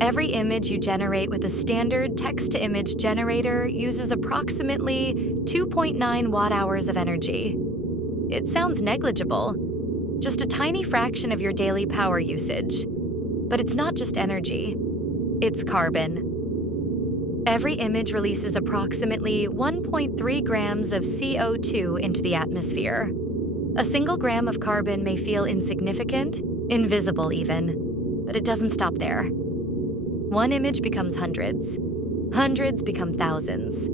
Every image you generate with a standard text-to-image generator uses approximately 2.9 watt-hours of energy. It sounds negligible, just a tiny fraction of your daily power usage. But it's not just energy, it's carbon. Every image releases approximately 1.3 grams of CO2 into the atmosphere. A single gram of carbon may feel insignificant, invisible even, but it doesn't stop there. One image becomes hundreds. Hundreds become thousands.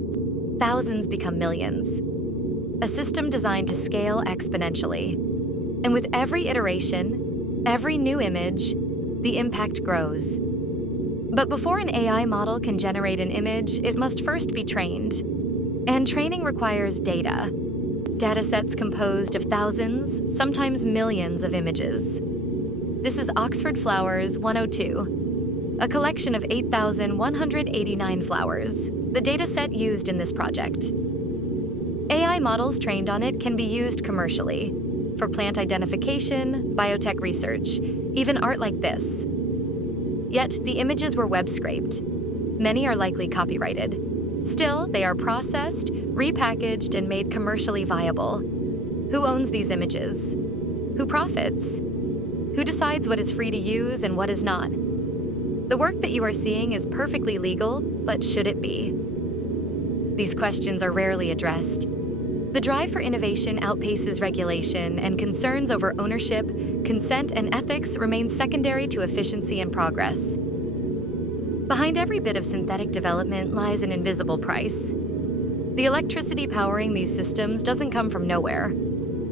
Thousands become millions. A system designed to scale exponentially. And with every iteration, every new image, the impact grows. But before an AI model can generate an image, it must first be trained. And training requires data. Datasets composed of thousands, sometimes millions of images. This is Oxford Flowers 102. A collection of 8,189 flowers, the dataset used in this project. AI models trained on it can be used commercially, for plant identification, biotech research, even art like this. Yet, the images were web-scraped. Many are likely copyrighted. Still, they are processed, repackaged, and made commercially viable. Who owns these images? Who profits? Who decides what is free to use and what is not? The work that you are seeing is perfectly legal, but should it be? These questions are rarely addressed. The drive for innovation outpaces regulation, and concerns over ownership, consent, and ethics remain secondary to efficiency and progress. Behind every bit of synthetic development lies an invisible price. The electricity powering these systems doesn't come from nowhere.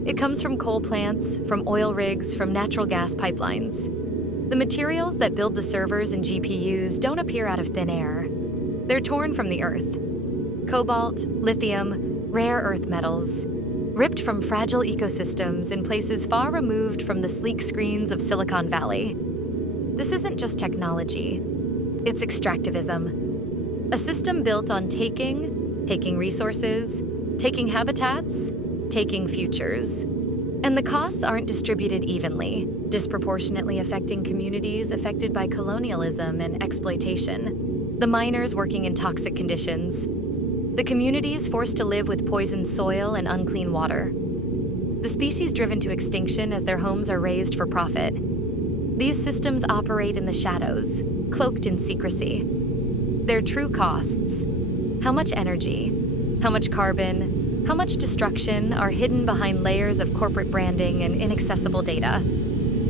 It comes from coal plants, from oil rigs, from natural gas pipelines. The materials that build the servers and GPUs don't appear out of thin air. They're torn from the earth. Cobalt, lithium, rare earth metals, ripped from fragile ecosystems in places far removed from the sleek screens of Silicon Valley. This isn't just technology, it's extractivism. A system built on taking resources, taking habitats, taking futures. And the costs aren't distributed evenly, disproportionately affecting communities affected by colonialism and exploitation. The miners working in toxic conditions. The communities forced to live with poisoned soil and unclean water. The species driven to extinction as their homes are razed for profit. These systems operate in the shadows, cloaked in secrecy. Their true costs: how much energy, how much carbon, how much destruction are hidden behind layers of corporate branding and inaccessible data.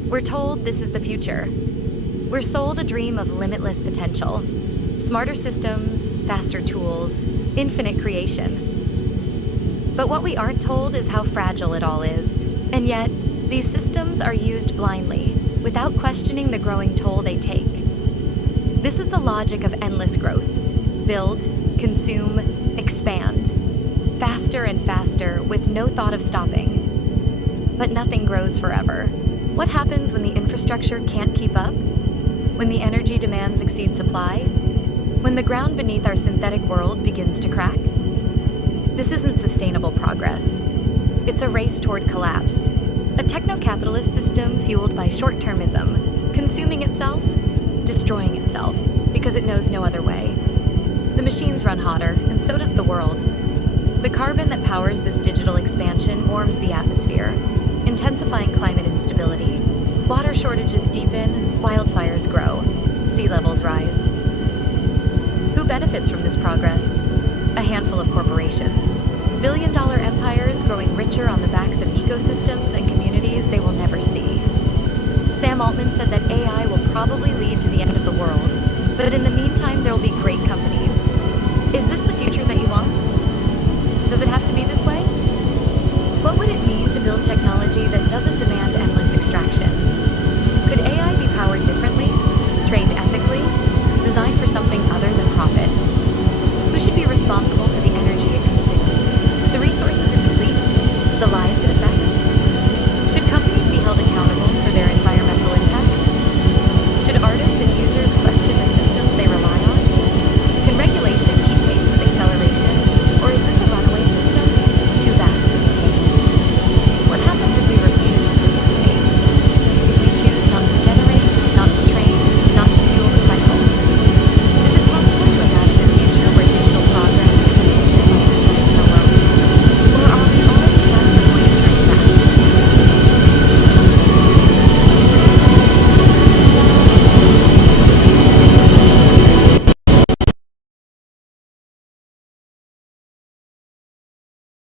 We're told this is the future. We're sold a dream of limitless potential. Smarter systems, faster tools, infinite creation. But what we aren't told is how fragile it all is. And yet, these systems are used blindly, without questioning the growing toll they take. This is the logic of endless growth. Build, consume, expand. Faster and faster, with no thought of stopping. But nothing grows forever. What happens when the infrastructure can't keep up? When the energy demands exceed supply? When the ground beneath our synthetic world begins to crack? This isn't sustainable progress. It's a race toward collapse. A techno-capitalist system fueled by short-termism, consuming itself, destroying itself, because it knows no other way. The machines run hotter, and so does the world. The carbon that powers this digital expansion warms the atmosphere, intensifying climate instability. Water shortages deepen, wildfires grow, sea levels rise. Who benefits from this progress? A handful of corporations. Billion-dollar empires growing richer on the backs of ecosystems and communities they will never see. Sam Altman said that AI will probably lead to the end of the world, but in the meantime, there will be great companies. Is this the future that you want? Does it have